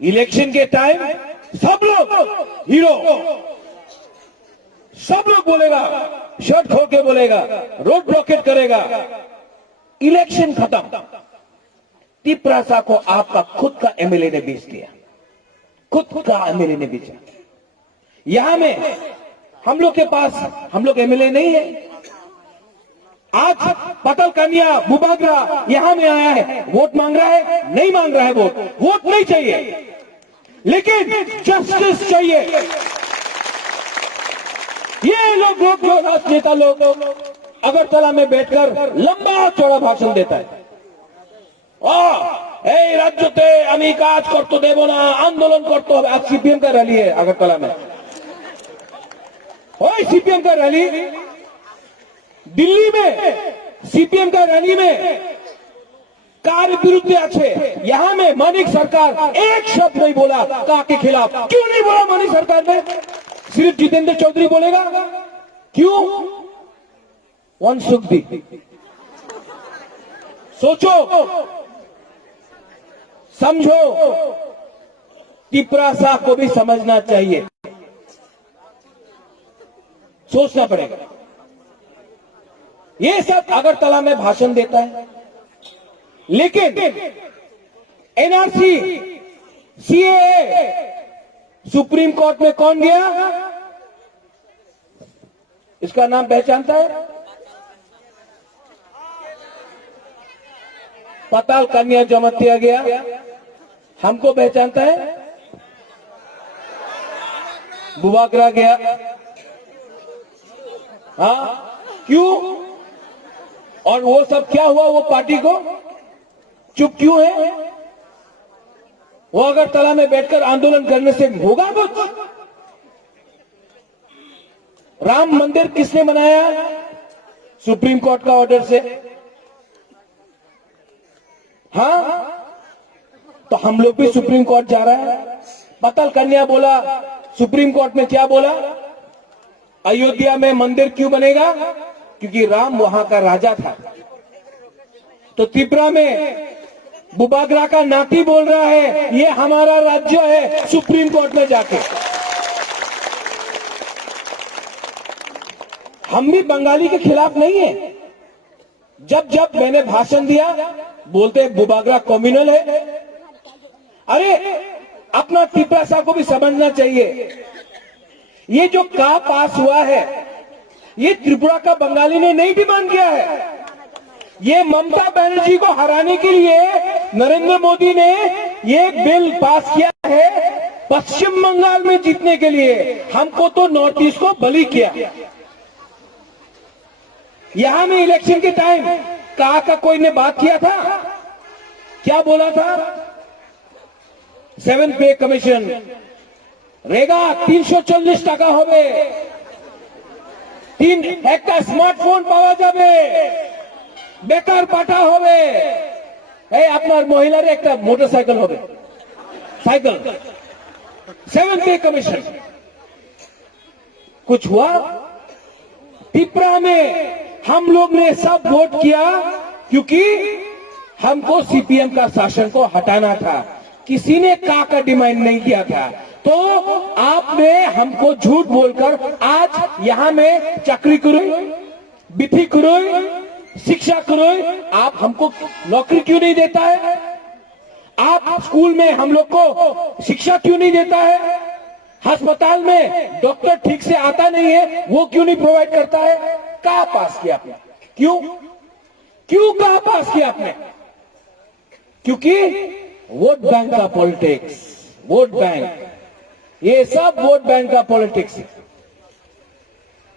Election के time सब लोग हीरो, सब लोग बोलेगा, शर्ट खोल के बोलेगा, रोड ब्लॉकेट करेगा। इलेक्शन खत्म, तिपरासा को आपका खुद का एमएलए ने बेच दिया, खुद का एमएलए ने बेचा। यहां में हम लोग के पास, हम लोग एमएलए नहीं है। आज पतल कन्या बुबागरा यहां में आया है, वोट मांग रहा है, नहीं मांग रहा है वोट, वोट नहीं चाहिए, लेकिन जस्टिस चाहिए। ये लोग जो राजनेता लोग अगरतला में बैठकर लंबा चौड़ा भाषण देता है, এই রাজ্যতে আমি কাজ করতে দেব না, आंदोलन करते হবে। आज सीपीएम का रैली है अगरतला में, वही सीपीएम का रैली दिल्ली में, सीपीएम का रैली में कार्य विरुद्ध अच्छे। यहां में मानिक सरकार एक शब्द नहीं बोला का के खिलाफ। क्यों नहीं बोला मानिक सरकार ने? सिर्फ जितेंद्र चौधरी बोलेगा, क्यों? वन सुख दी। सोचो, समझो, तिपरासा को भी समझना चाहिए, सोचना पड़ेगा। ये सब अगरतला में भाषण देता है, लेकिन एनआरसी, सीएए, सुप्रीम कोर्ट में कौन गया? इसका नाम पहचानता है? पताल कन्या जमातिया गया, हमको पहचानता है? बुबागरा गया, हाँ, क्यों? और वो सब क्या हुआ? वो पार्टी को चुप क्यों है? वो अगरतला में बैठकर आंदोलन करने से होगा कुछ? राम मंदिर किसने बनाया? सुप्रीम कोर्ट का ऑर्डर से। हाँ, तो हम लोग भी सुप्रीम कोर्ट जा रहा है। पतल कन्या बोला, सुप्रीम कोर्ट में क्या बोला? अयोध्या में मंदिर क्यों बनेगा? क्योंकि राम वहां का राजा था। तो त्रिपुरा में बुबागरा का नाती बोल रहा है ये हमारा राज्य है, सुप्रीम कोर्ट में जाके। हम भी बंगाली के खिलाफ नहीं है। जब जब मैंने भाषण दिया, बोलते बुबागरा कम्युनल है। अरे अपना तिपरासा को भी समझना चाहिए, ये जो का पास हुआ है, ये त्रिपुरा का बंगाली ने नहीं डिमांड किया है। ये ममता बनर्जी को हराने के लिए नरेंद्र मोदी ने ये बिल पास किया है, पश्चिम बंगाल में जीतने के लिए। हमको तो नॉर्थ ईस्ट को बलि किया। यहां में इलेक्शन के टाइम का कोई ने बात किया था? क्या बोला था? 7 पे कमीशन रेगा 340 টাকা হবে, 3 একটা স্মার্টফোন পাওয়া যাবে, বেকার পাঠা হবে, এই আপনার মহিলার একটা মোটরসাইকেল হবে, সাইকেল। 7 पे कमीशन कुछ हुआ? त्रिपुरा में हम लोग ने सब वोट किया क्योंकि हमको सीपीएम का शासन को हटाना था। किसी ने का डिमांड नहीं किया था। तो आपने हमको झूठ बोलकर आज यहां में चाकरी करो, बिथी करो, शिक्षा करो, आप हमको नौकरी क्यों नहीं देता है? आप स्कूल में हम लोग को शिक्षा क्यों नहीं देता है? अस्पताल में डॉक्टर ठीक से आता नहीं है, वो क्यों नहीं प्रोवाइड करता है? कहा पास किया आपने? क्यों क्यों कहा पास किया आपने? क्योंकि वोट बैंक का पॉलिटिक्स, वोट बैंक, ये सब वोट बैंक का पॉलिटिक्स।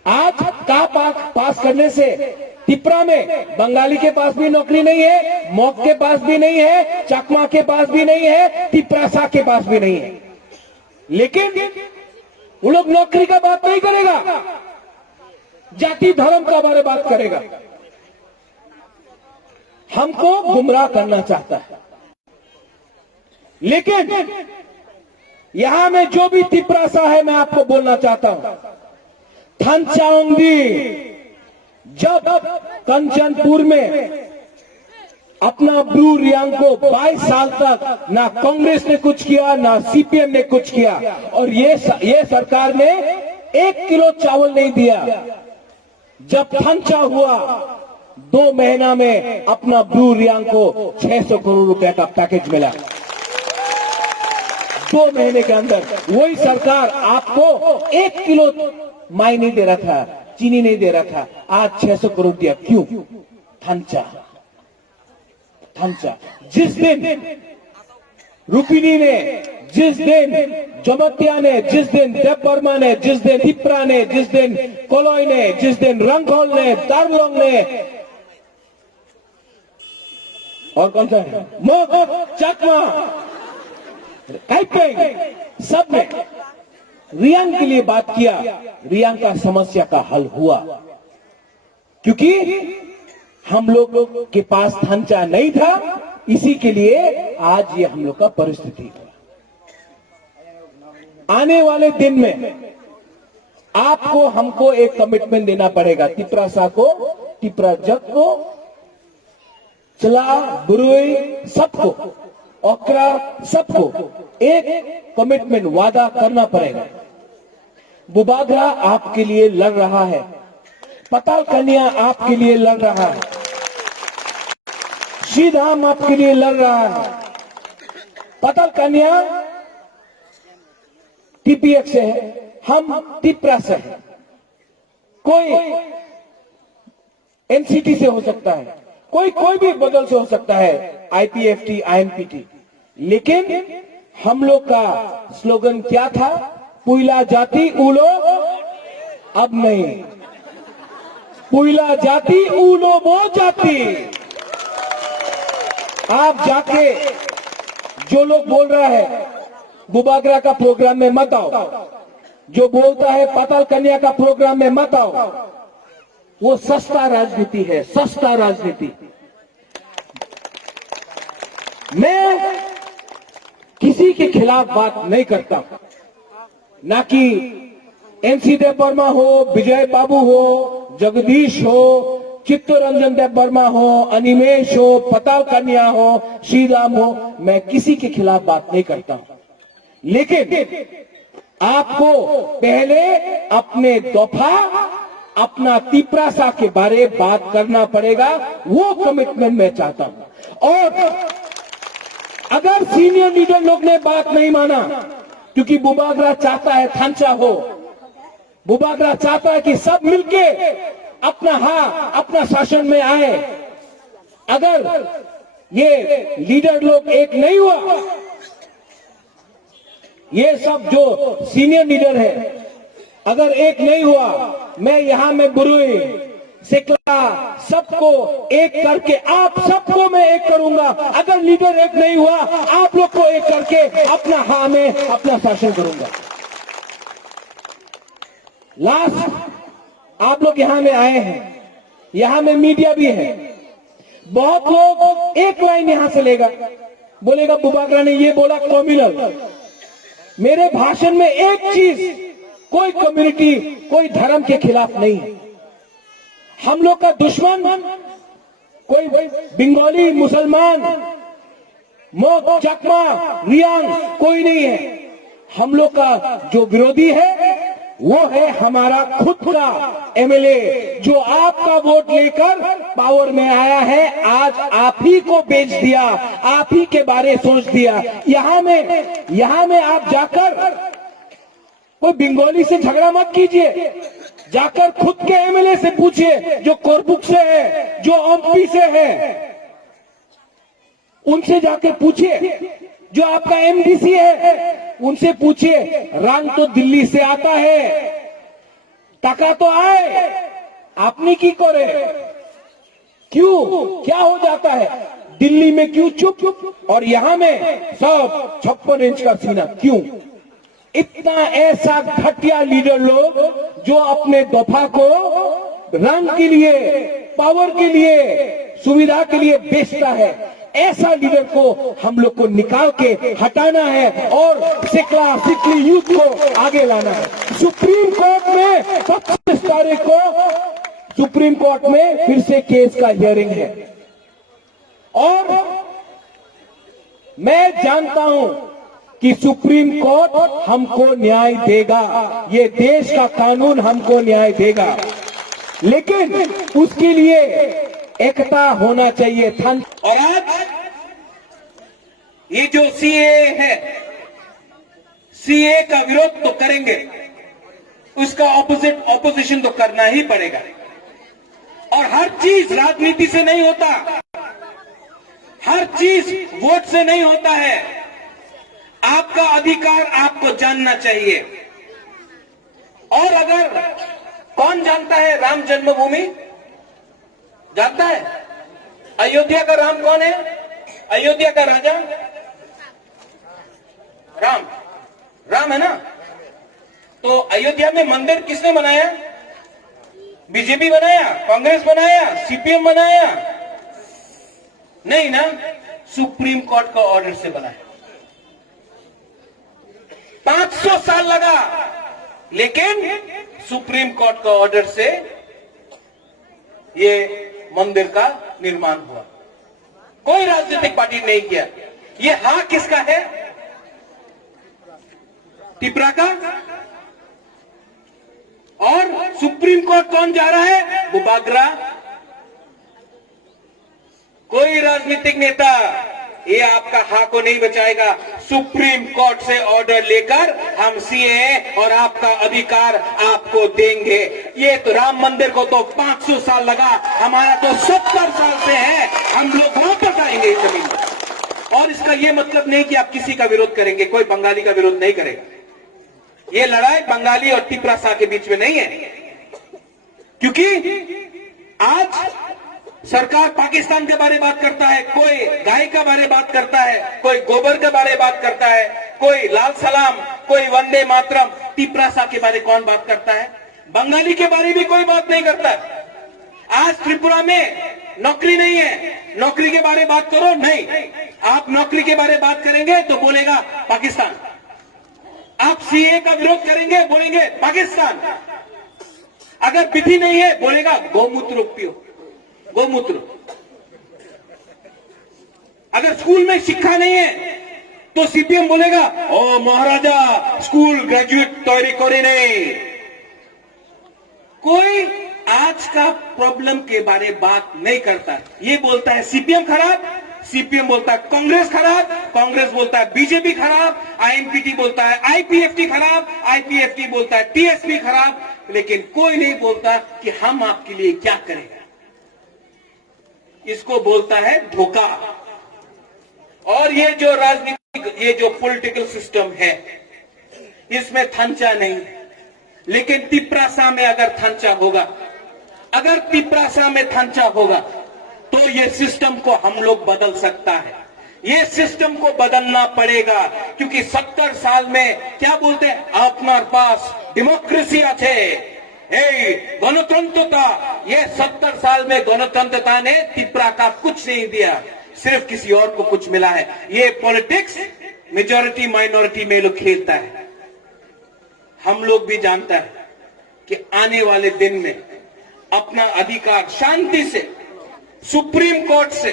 आज का पास करने से त्रिपुरा में बंगाली के पास भी नौकरी नहीं है, मौक के पास भी नहीं है, चकमा के पास भी नहीं है, तिपरासा के पास भी नहीं है। लेकिन वो लोग नौकरी का बात नहीं करेगा, जाति धर्म का बारे बात करेगा। हमको गुमराह करना चाहता है। लेकिन यहां में जो भी तिपरासा है, मैं आपको बोलना चाहता हूं, थनचाउंदी जब कंचनपुर में अपना ब्लू रियांग को 22 साल तक ना कांग्रेस ने कुछ किया, ना सीपीएम ने कुछ किया, और ये सरकार ने 1 किलो चावल नहीं दिया। जब थंचा हुआ 2 महीना में अपना ब्लू रियांग को 600 करोड़ रुपए का पैकेज मिला। 2 महीने के अंदर वही सरकार आपको 1 किलो माई नहीं दे रहा था, चीनी नहीं दे रहा था, आज 600 करोड़ दिया। क्यों? थंचा। जिस दिन रुपिनी ने, जिस दिन जमतिया ने, जिस दिन देवबर्मा ने, जिस दिन तिप्रा ने, जिस दिन कोलोई ने, जिस दिन रंगहोल ने, दार्लोंग ने, और कौन सा है, मोक, चकमा, काइपेंग, सब ने रियांग के लिए बात किया। रियांग का समस्या का हल हुआ, क्योंकि हम लोगों के पास ढांचा नहीं था। इसी के लिए आज ये हम लोग का परिस्थिति है। आने वाले दिन में आपको हमको एक कमिटमेंट देना पड़ेगा, तिपरासा को, तिपरा जग को, चला, बुरुई, सबको, ओकरा, सबको एक कमिटमेंट, वादा करना पड़ेगा। बुबागरा आपके लिए लड़ रहा है, पताल कन्या आपके लिए लड़ रहा है, श्रीधाम आपके लिए लड़ रहा है। पताल कन्या टीपीएफ से है, हम तिपरा से है, कोई एनसीटी से हो सकता है, कोई भी बदल से हो सकता है, आईपीएफटी, आईएनपीटी, लेकिन हम लोग का स्लोगन क्या था? पुइला जाति उलो अब नहीं, पुइला जाति उलो वो जाति। आप जाके जो लोग बोल रहा है बुबागरा का प्रोग्राम में मत आओ, जो बोलता है पताल कन्या का प्रोग्राम में मत आओ, वो सस्ता राजनीति है, सस्ता राजनीति। मैं किसी के खिलाफ बात नहीं करता, ना कि एनसी देवबर्मा हो, विजय बाबू हो, जगदीश हो, चित्तरंजन देवबर्मा हो, अनिमेश हो, पताल कन्या हो, श्रीराम हो, मैं किसी के खिलाफ बात नहीं करता हूं। लेकिन आपको पहले अपने दफा, अपना तिपरासा के बारे में बात करना पड़ेगा, वो कमिटमेंट मैं चाहता हूं। और अगर सीनियर लीडर लोग ने बात नहीं माना, क्योंकि बुबागरा चाहता है थांचा हो, बुबागरा चाहता है कि सब मिलके अपना शासन में आए। अगर ये लीडर लोग एक नहीं हुआ, ये सब जो सीनियर लीडर है अगर एक नहीं हुआ, मैं यहां में बुरुई, सिकला, सबको एक करके, आप सबको मैं एक करूंगा। अगर लीडर एक नहीं हुआ, आप लोग को एक करके अपना हाँ में अपना शासन करूंगा। लास्ट आप लोग यहां में आए हैं, यहां में मीडिया भी है, बहुत लोग एक लाइन यहां से लेगा, बोलेगा बुबागरा ने ये बोला कम्युनल। मेरे भाषण में एक चीज, कोई कम्युनिटी, कोई धर्म के खिलाफ नहीं है। हम लोग का दुश्मन कोई बंगाली, मुसलमान, मोक, चकमा, रियांग कोई नहीं है। हम लोग का जो विरोधी है वो है हमारा खुद का एमएलए, जो आपका वोट लेकर पावर में आया है। आज आप ही को बेच दिया, आप ही के बारे सोच दिया। यहां में आप जाकर कोई बंगाली से झगड़ा मत कीजिए, जाकर खुद के एमएलए से पूछिए, जो कोरबुक से है, जो एमपी से है, उनसे जाके पूछिए। जो आपका एमडीसी है उनसे पूछिए, रंग तो दिल्ली से आता है, टका तो आए, आपने की करे, क्यों, क्या हो जाता है? दिल्ली में क्यों चुप और यहां में सब 56 इंच का सीना क्यों? इतना ऐसा घटिया लीडर लोग जो अपने दफा को रंग के लिए, पावर के लिए, सुविधा के लिए बेचता है, ऐसा लीडर को हम लोग को निकाल के हटाना है और सिकली यूथ को आगे लाना है। सुप्रीम कोर्ट में 25 तारीख को सुप्रीम कोर्ट में फिर से केस का हियरिंग है और मैं जानता हूं कि सुप्रीम कोर्ट हमको न्याय देगा, ये देश का कानून हमको न्याय देगा, लेकिन उसके लिए एकता होना चाहिए। और आज ये जो सीए है, सीए का विरोध तो करेंगे, उसका ऑपोजिशन तो करना ही पड़ेगा। और हर चीज राजनीति से नहीं होता, हर चीज वोट से नहीं होता है। आपका अधिकार आपको जानना चाहिए। और अगर कौन जानता है राम जन्मभूमि? जानता है? अयोध्या का राम कौन है? अयोध्या का राजा राम, राम है ना? तो अयोध्या में मंदिर किसने बनाया? बीजेपी बनाया, कांग्रेस बनाया, सीपीएम बनाया? नहीं ना, सुप्रीम कोर्ट का ऑर्डर से बनाया। 500 साल लगा, लेकिन सुप्रीम कोर्ट का ऑर्डर से ये मंदिर का निर्माण हुआ। कोई राजनीतिक पार्टी नहीं किया। ये हाँ किसका है? त्रिपुरा का। और सुप्रीम कोर्ट कौन जा रहा है? बुबागरा। कोई राजनीतिक नेता ये आपका हाँ को नहीं बचाएगा। सुप्रीम कोर्ट से ऑर्डर लेकर हम सीए और आपका अधिकार आपको देंगे। ये तो राम मंदिर को तो 500 साल लगा, हमारा तो 70 साल से है। हम लोग वापस आएंगे इस जमीन पर। और इसका ये मतलब नहीं कि आप किसी का विरोध करेंगे। कोई बंगाली का विरोध नहीं करेगा। ये लड़ाई बंगाली और तिपरासा के बीच में नहीं है, क्योंकि आज सरकार पाकिस्तान के बारे में बात करता है, कोई गाय के बारे में बात करता है, कोई गोबर के बारे में बात करता है, कोई लाल सलाम, कोई वंदे मातरम। तिपरासा के बारे में कौन बात करता है? बंगाली के बारे में कोई बात नहीं करता। आज त्रिपुरा में नौकरी नहीं है, नौकरी के बारे में बात करो, नहीं। आप नौकरी के बारे में बात करेंगे तो बोलेगा पाकिस्तान। आप सीए का विरोध करेंगे, बोलेंगे पाकिस्तान। अगर विधि नहीं है, बोलेगा गौमूत्र पियो, गौमूत्र। अगर स्कूल में शिक्षा नहीं है तो सीपीएम बोलेगा ओ महाराजा स्कूल ग्रेजुएट तैयारी करे नहीं। कोई आज का प्रॉब्लम के बारे बात नहीं करता। ये बोलता है सीपीएम खराब, सीपीएम बोलता है कांग्रेस खराब, कांग्रेस बोलता है बीजेपी खराब, आईएमपीटी बोलता है आईपीएफटी खराब, आईपीएफटी बोलता है टीएसपी खराब, लेकिन कोई नहीं बोलता कि हम आपके लिए क्या करेंगे। इसको बोलता है धोखा। और ये जो राजनीतिक, ये जो पॉलिटिकल सिस्टम है, इसमें थंचा नहीं। लेकिन तिपरासा में अगर थंचा होगा, अगर तिपरासा में थंचा होगा, तो ये सिस्टम को हम लोग बदल सकता है। ये सिस्टम को बदलना पड़ेगा, क्योंकि 70 साल में क्या बोलते हैं, अपना पास डेमोक्रेसी है, गणतंत्रता। ये 70 साल में गणतंत्रता ने त्रिपुरा का कुछ नहीं दिया, सिर्फ किसी और को कुछ मिला है। ये पॉलिटिक्स मेजॉरिटी माइनॉरिटी में लोग खेलता है। हम लोग भी जानता है कि आने वाले दिन में अपना अधिकार शांति से सुप्रीम कोर्ट से,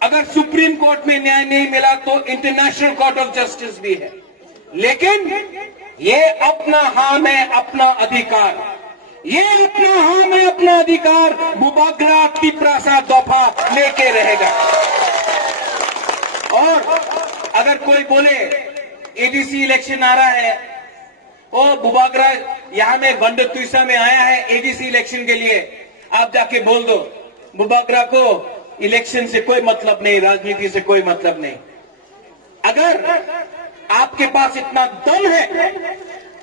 अगर सुप्रीम कोर्ट में न्याय नहीं मिला तो इंटरनेशनल कोर्ट ऑफ जस्टिस भी है, लेकिन ये अपना हाँ में अपना अधिकार, ये अपना हाँ में अपना अधिकार बुबागरा तिपरासा दफा लेके रहेगा। और अगर कोई बोले एडीसी इलेक्शन आ रहा है, ओ बुबागरा यहां में बंडतुईसा में आया है एडीसी इलेक्शन के लिए, आप जाके बोल दो बुबागरा को इलेक्शन से कोई मतलब नहीं, राजनीति से कोई मतलब नहीं। अगर आपके पास इतना दम है,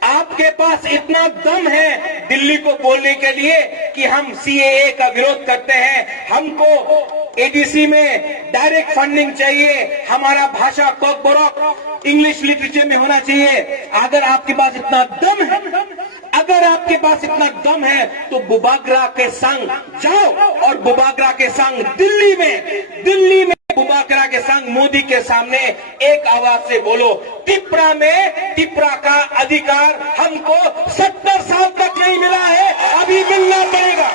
आपके पास इतना दम है दिल्ली को बोलने के लिए कि हम सीएए का विरोध करते हैं, हमको एडीसी में डायरेक्ट फंडिंग चाहिए, हमारा भाषा कोकबोरोक इंग्लिश लिटरेचर में होना चाहिए, अगर आपके पास इतना दम है, अगर आपके पास इतना दम है तो बुबागरा के संग जाओ और बुबागरा के संग दिल्ली में बुबागरा के संग मोदी के सामने एक आवाज से बोलो, त्रिपुरा में त्रिपुरा का अधिकार हमको 70 साल तक नहीं मिला है, अभी मिलना पड़ेगा।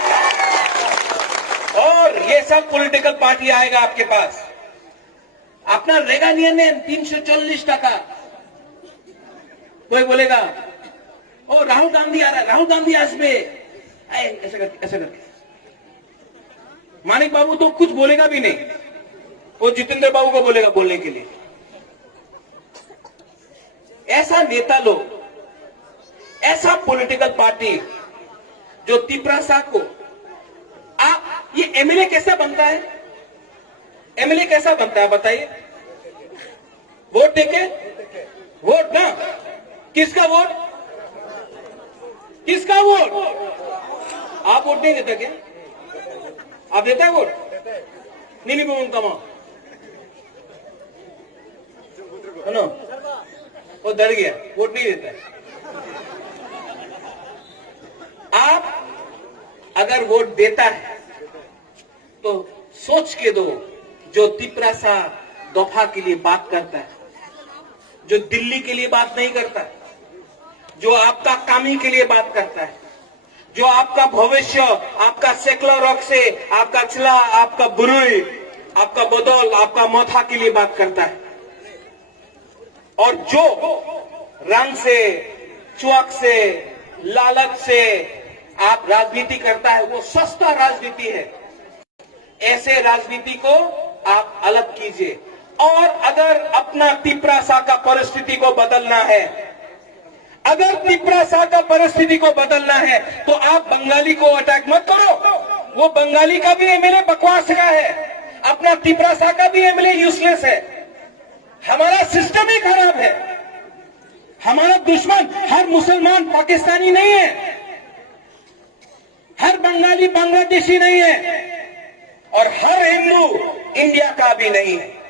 और ये कैसा पॉलिटिकल पार्टी आएगा आपके पास? अपना रेगानियन ने 340 टका, कोई बोलेगा ओ राहुल गांधी आ रहा है, राहुल गांधी आसबे, ऐसा करके ऐसा करके। मानिक बाबू तो कुछ बोलेगा भी नहीं, वो जितेंद्र बाबू को बोलेगा बोलने के लिए। ऐसा नेता लोग, ऐसा पॉलिटिकल पार्टी जो तिपरासा को आप, ये एमएलए कैसा बनता है? एमएलए कैसा बनता है बताइए? वोट देके, वोट ना, किसका वोट? किसका वोट? आप वोट नहीं देते क्या? आप देता है वोट? नहीं कमा सुनो, वो डर गया, वोट नहीं देता है। आप अगर वोट देता है तो सोच के दो, जो तिपरासा दफा के लिए बात करता है, जो दिल्ली के लिए बात नहीं करता, जो आपका कामी के लिए बात करता है, जो आपका भविष्य, आपका सेकला रॉक से, आपका चला, आपका बुरुई, आपका बदौल, आपका मोथा के लिए बात करता है, और जो रंग से, चुआक से, लालच से आप राजनीति करता है, वो सस्ता राजनीति है। ऐसे राजनीति को आप अलग कीजिए। और अगर अपना तिपरासा का परिस्थिति को बदलना है, अगर तिपरासा का परिस्थिति को बदलना है, तो आप बंगाली को अटैक मत करो। वो बंगाली का भी एमएलए बकवास का है, अपना तिपरासा का भी एमएलए यूजलेस है। हमारा सिस्टम ही खराब है। हमारा दुश्मन हर मुसलमान पाकिस्तानी नहीं है, हर बंगाली बांग्लादेशी नहीं है, और हर हिंदू इंडिया का भी नहीं है।